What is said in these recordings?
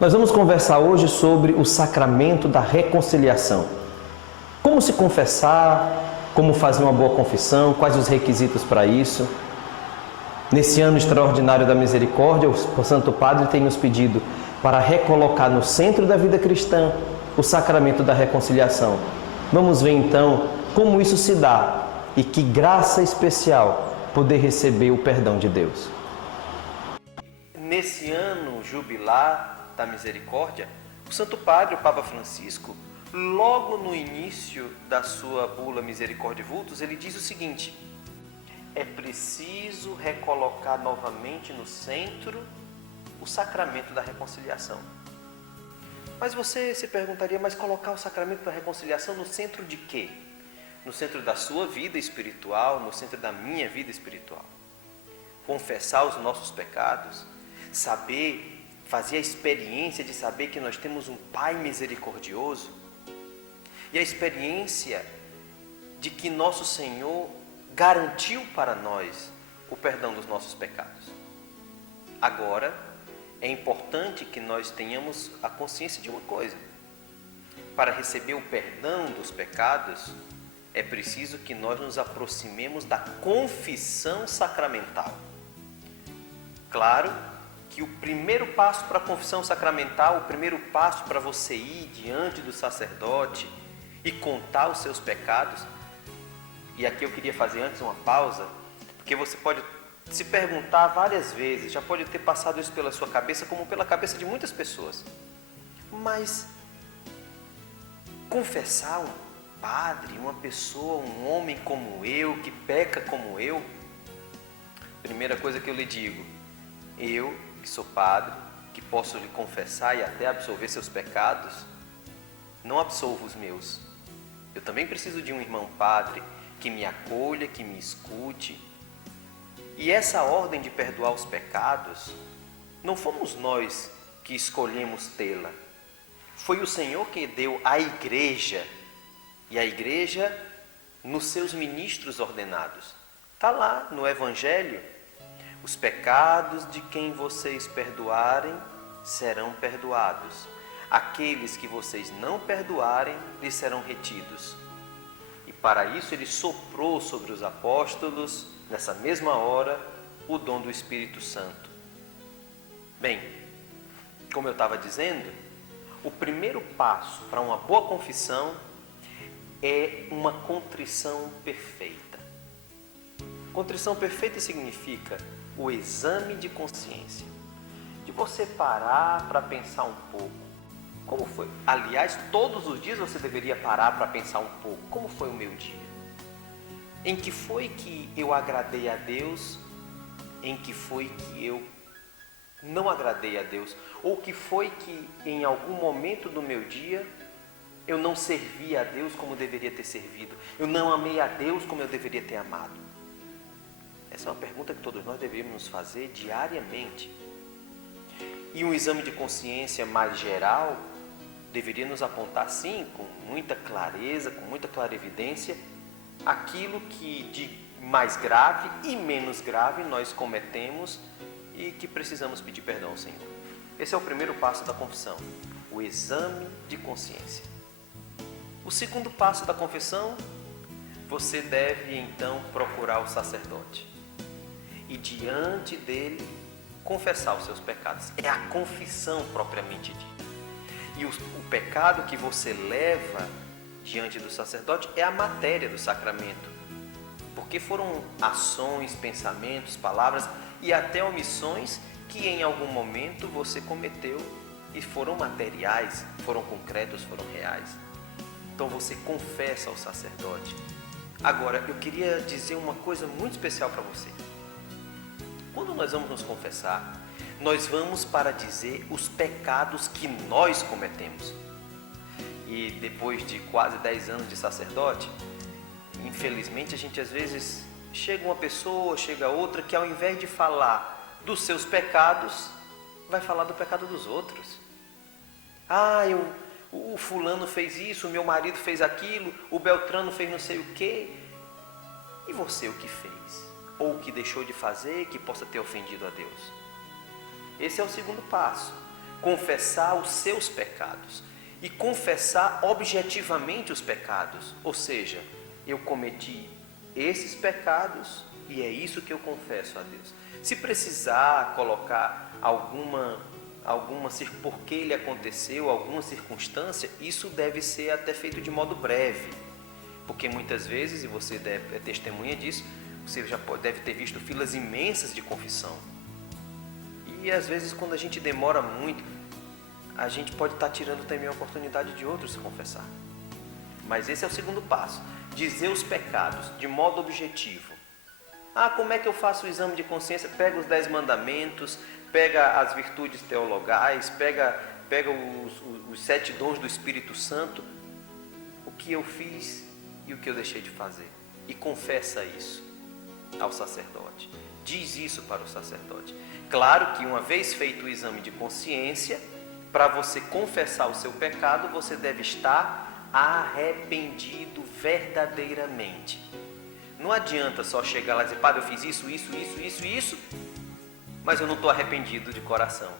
Nós vamos conversar hoje sobre o sacramento da reconciliação. Como se confessar, como fazer uma boa confissão, quais os requisitos para isso. Nesse ano extraordinário da misericórdia, o Santo Padre tem nos pedido para recolocar no centro da vida cristã o sacramento da reconciliação. Vamos ver então como isso se dá e que graça especial poder receber o perdão de Deus. Nesse ano jubilar da misericórdia, o Santo Padre, o Papa Francisco, logo no início da sua bula Misericordiae Vultus, ele diz o seguinte: é preciso recolocar novamente no centro o sacramento da reconciliação. Mas você se perguntaria, mas colocar o sacramento da reconciliação no centro de quê? No centro da sua vida espiritual, no centro da minha vida espiritual. Confessar os nossos pecados, saber, fazer a experiência de saber que nós temos um Pai misericordioso e a experiência de que nosso Senhor garantiu para nós o perdão dos nossos pecados. Agora, é importante que nós tenhamos a consciência de uma coisa. Para receber o perdão dos pecados, é preciso que nós nos aproximemos da confissão sacramental. Claro que o primeiro passo para a confissão sacramental, o primeiro passo para você ir diante do sacerdote e contar os seus pecados, e aqui eu queria fazer antes uma pausa, porque você pode se perguntar várias vezes, já pode ter passado isso pela sua cabeça, como pela cabeça de muitas pessoas. Mas confessar um padre, uma pessoa, um homem como eu, que peca como eu, primeira coisa que eu lhe digo, eu, que sou padre, que posso lhe confessar e até absolver seus pecados, não absolvo os meus. Eu também preciso de um irmão padre que me acolha, que me escute. E essa ordem de perdoar os pecados, não fomos nós que escolhemos tê-la. Foi o Senhor que deu à igreja, e a igreja nos seus ministros ordenados. Está lá no Evangelho: os pecados de quem vocês perdoarem serão perdoados. Aqueles que vocês não perdoarem lhes serão retidos. E para isso ele soprou sobre os apóstolos, nessa mesma hora, o dom do Espírito Santo. Bem, como eu estava dizendo, o primeiro passo para uma boa confissão é uma contrição perfeita. Contrição perfeita significa o exame de consciência, de você parar para pensar um pouco. Como foi? Aliás, todos os dias você deveria parar para pensar um pouco. Como foi o meu dia? Em que foi que eu agradei a Deus? Em que foi que eu não agradei a Deus? Ou que foi que em algum momento do meu dia eu não servi a Deus como deveria ter servido? Eu não amei a Deus como eu deveria ter amado? Essa é uma pergunta que todos nós deveríamos nos fazer diariamente. E um exame de consciência mais geral deveria nos apontar, sim, com muita clareza, com muita clarividência, aquilo que de mais grave e menos grave nós cometemos e que precisamos pedir perdão ao Senhor. Esse é o primeiro passo da confissão, o exame de consciência. O segundo passo da confissão, você deve então procurar o sacerdote e diante dele confessar os seus pecados. É a confissão propriamente dita. E o pecado que você leva diante do sacerdote é a matéria do sacramento. Porque foram ações, pensamentos, palavras e até omissões que em algum momento você cometeu e foram materiais, foram concretos, foram reais. Então você confessa ao sacerdote. Agora, eu queria dizer uma coisa muito especial para você. Quando nós vamos nos confessar, nós vamos para dizer os pecados que nós cometemos. E depois de quase 10 anos de sacerdote, infelizmente a gente às vezes chega uma pessoa, chega outra que ao invés de falar dos seus pecados, vai falar do pecado dos outros. O fulano fez isso, o meu marido fez aquilo, o Beltrano fez não sei o quê. E você o que fez? Ou o que deixou de fazer que possa ter ofendido a Deus? Esse é o segundo passo. confessar os seus pecados e confessar objetivamente os pecados, ou seja, eu cometi esses pecados e é isso que eu confesso a Deus. Se precisar colocar por que ele aconteceu, alguma circunstância, isso deve ser até feito de modo breve, porque muitas vezes, e você é testemunha disso, você deve ter visto filas imensas de confissão. E às vezes, quando a gente demora muito, a gente pode estar tirando também a oportunidade de outros se confessar. Mas esse é o segundo passo, dizer os pecados de modo objetivo. Como é que eu faço o exame de consciência? Pega os 10 mandamentos, pega as virtudes teologais, pega os 7 dons do Espírito Santo, o que eu fiz e o que eu deixei de fazer. E confessa isso ao sacerdote. Diz isso para o sacerdote. Claro que uma vez feito o exame de consciência, para você confessar o seu pecado, você deve estar arrependido verdadeiramente. Não adianta só chegar lá e dizer, Padre, eu fiz isso, mas eu não estou arrependido de coração.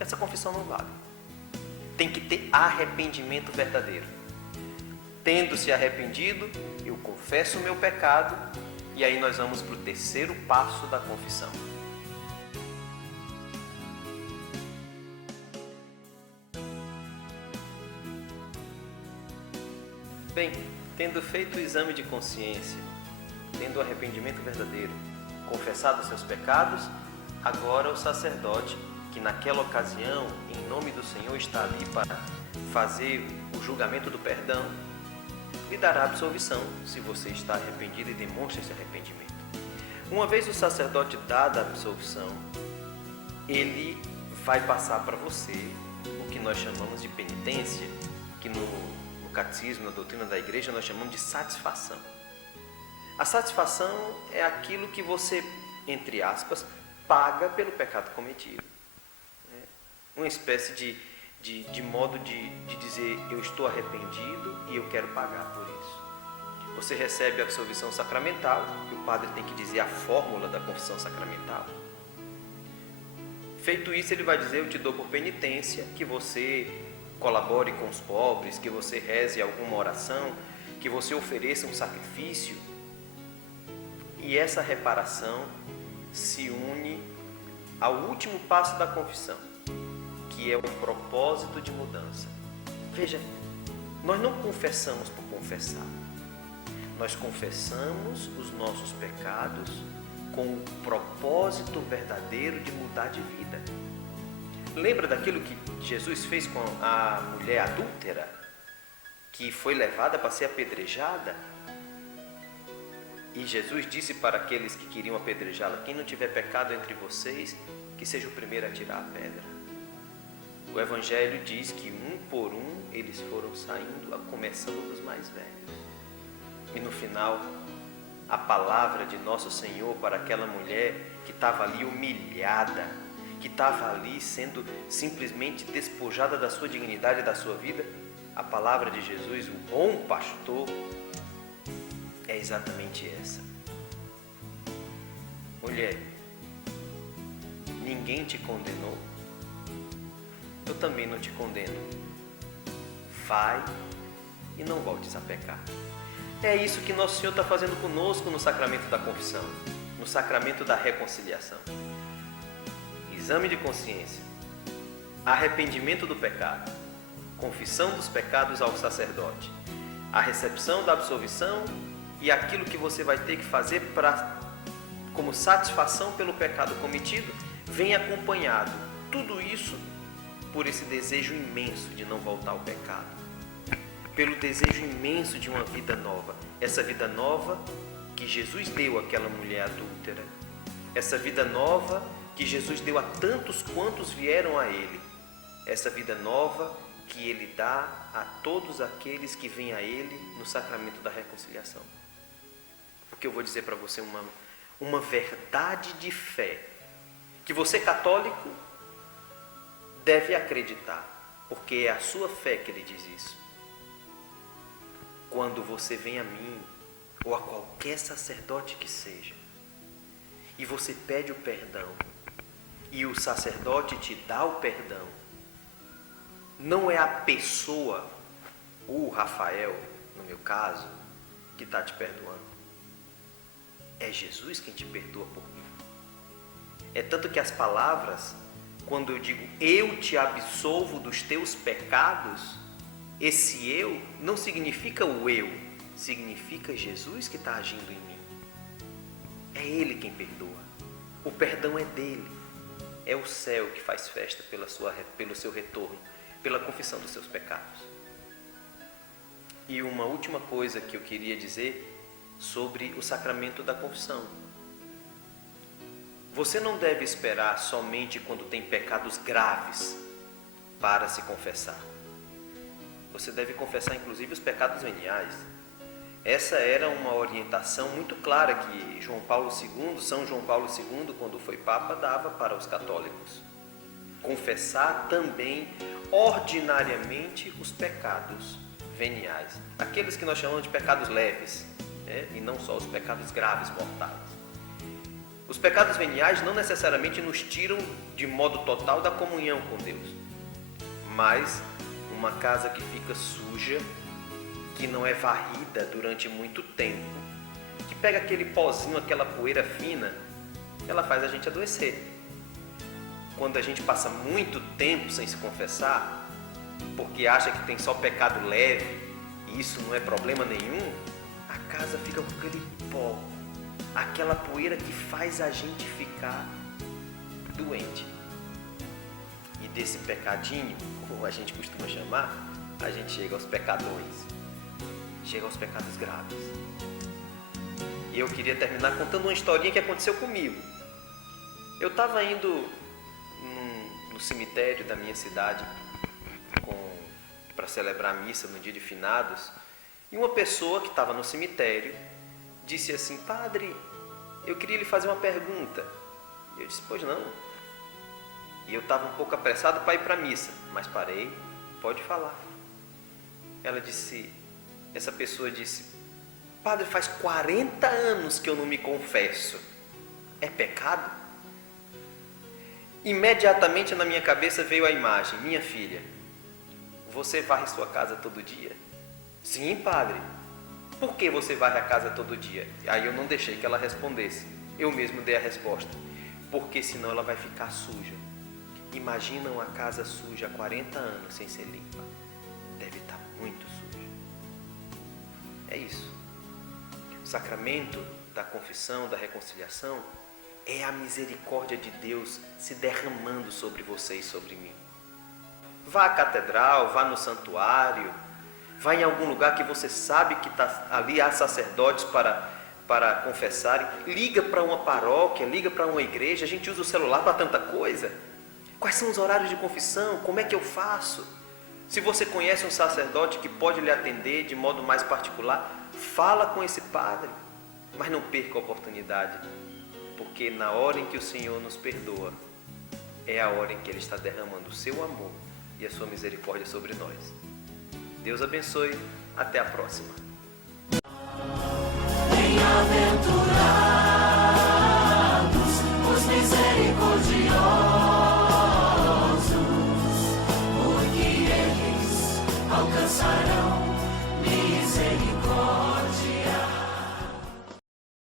Essa confissão não vale. Tem que ter arrependimento verdadeiro. Tendo-se arrependido, eu confesso o meu pecado e aí nós vamos para o terceiro passo da confissão. Bem, tendo feito o exame de consciência, tendo o arrependimento verdadeiro, confessado os seus pecados, agora o sacerdote, que naquela ocasião, em nome do Senhor, está ali para fazer o julgamento do perdão, lhe dará absolvição, se você está arrependido e demonstra esse arrependimento. Uma vez o sacerdote dada a absolvição, ele vai passar para você o que nós chamamos de penitência, que no catecismo, na doutrina da igreja, nós chamamos de satisfação. A satisfação é aquilo que você, entre aspas, paga pelo pecado cometido. É uma espécie de modo de dizer, eu estou arrependido e eu quero pagar por isso. Você recebe a absolvição sacramental, e o padre tem que dizer a fórmula da confissão sacramental. Feito isso, ele vai dizer, eu te dou por penitência que você colabore com os pobres, que você reze alguma oração, que você ofereça um sacrifício. E essa reparação se une ao último passo da confissão, que é o propósito de mudança. Veja, nós não confessamos por confessar. Nós confessamos os nossos pecados com o propósito verdadeiro de mudar de vida. Lembra daquilo que Jesus fez com a mulher adúltera, que foi levada para ser apedrejada? E Jesus disse para aqueles que queriam apedrejá-la, quem não tiver pecado entre vocês, que seja o primeiro a tirar a pedra. O Evangelho diz que um por um eles foram saindo, começando dos mais velhos. E no final, a palavra de Nosso Senhor para aquela mulher que estava ali humilhada, que estava ali sendo simplesmente despojada da sua dignidade e da sua vida, a palavra de Jesus, o bom pastor, é exatamente essa. Mulher, ninguém te condenou, eu também não te condeno. Vai e não voltes a pecar. É isso que Nosso Senhor está fazendo conosco no sacramento da confissão, no sacramento da reconciliação. Exame de consciência, arrependimento do pecado, confissão dos pecados ao sacerdote, a recepção da absolvição e aquilo que você vai ter que fazer como satisfação pelo pecado cometido, vem acompanhado, tudo isso por esse desejo imenso de não voltar ao pecado, pelo desejo imenso de uma vida nova, essa vida nova que Jesus deu àquela mulher adúltera, essa vida nova que Jesus deu a tantos quantos vieram a Ele, essa vida nova que Ele dá a todos aqueles que vêm a Ele no sacramento da reconciliação. Porque eu vou dizer para você uma verdade de fé, que você católico deve acreditar, porque é a sua fé que Ele diz isso. Quando você vem a mim, ou a qualquer sacerdote que seja, e você pede o perdão, e o sacerdote te dá o perdão, Não é a pessoa, o Rafael, no meu caso, que está te perdoando. É Jesus quem te perdoa por mim. É tanto que as palavras, quando eu digo eu te absolvo dos teus pecados, esse eu não significa o eu, significa Jesus que está agindo em mim. É Ele quem perdoa. O perdão é dele. É o céu que faz festa pelo seu retorno, pela confissão dos seus pecados. E uma última coisa que eu queria dizer sobre o sacramento da confissão. Você não deve esperar somente quando tem pecados graves para se confessar. Você deve confessar inclusive os pecados veniais. Essa era uma orientação muito clara que São João Paulo II, quando foi Papa, dava para os católicos. Confessar também ordinariamente os pecados veniais, aqueles que nós chamamos de pecados leves, né? E não só os pecados graves, mortais. Os pecados veniais não necessariamente nos tiram de modo total da comunhão com Deus, mas uma casa que fica suja, que não é varrida durante muito tempo, que pega aquele pozinho, aquela poeira fina, ela faz a gente adoecer. Quando a gente passa muito tempo sem se confessar, porque acha que tem só pecado leve e isso não é problema nenhum, a casa fica com aquele pó, aquela poeira que faz a gente ficar doente. E desse pecadinho, como a gente costuma chamar, a gente chega aos pecadões, chega aos pecados graves. E eu queria terminar contando uma historinha que aconteceu comigo. Eu estava indo no cemitério da minha cidade para celebrar a missa no dia de finados, e uma pessoa que estava no cemitério disse assim: padre, eu queria lhe fazer uma pergunta. E eu disse: pois não. E eu estava um pouco apressado para ir para a missa, mas parei, pode falar. Essa pessoa disse: padre, faz 40 anos que eu não me confesso, é pecado? Imediatamente na minha cabeça veio a imagem: minha filha, você varre sua casa todo dia? Sim, padre. Por que você varre a casa todo dia? Aí eu não deixei que ela respondesse, eu mesmo dei a resposta: porque senão ela vai ficar suja. Imagina uma casa suja há 40 anos sem ser limpa. Deve estar muito suja. É isso. O sacramento da confissão, da reconciliação, é a misericórdia de Deus se derramando sobre você e sobre mim. Vá à catedral, vá no santuário, vá em algum lugar que você sabe que ali há sacerdotes para confessarem. Liga para uma paróquia, liga para uma igreja. A gente usa o celular para tanta coisa. Quais são os horários de confissão? Como é que eu faço? Se você conhece um sacerdote que pode lhe atender de modo mais particular, fala com esse padre. Mas não perca a oportunidade, porque na hora em que o Senhor nos perdoa, é a hora em que Ele está derramando o seu amor e a sua misericórdia sobre nós. Deus abençoe. Até a próxima. Bem-aventurado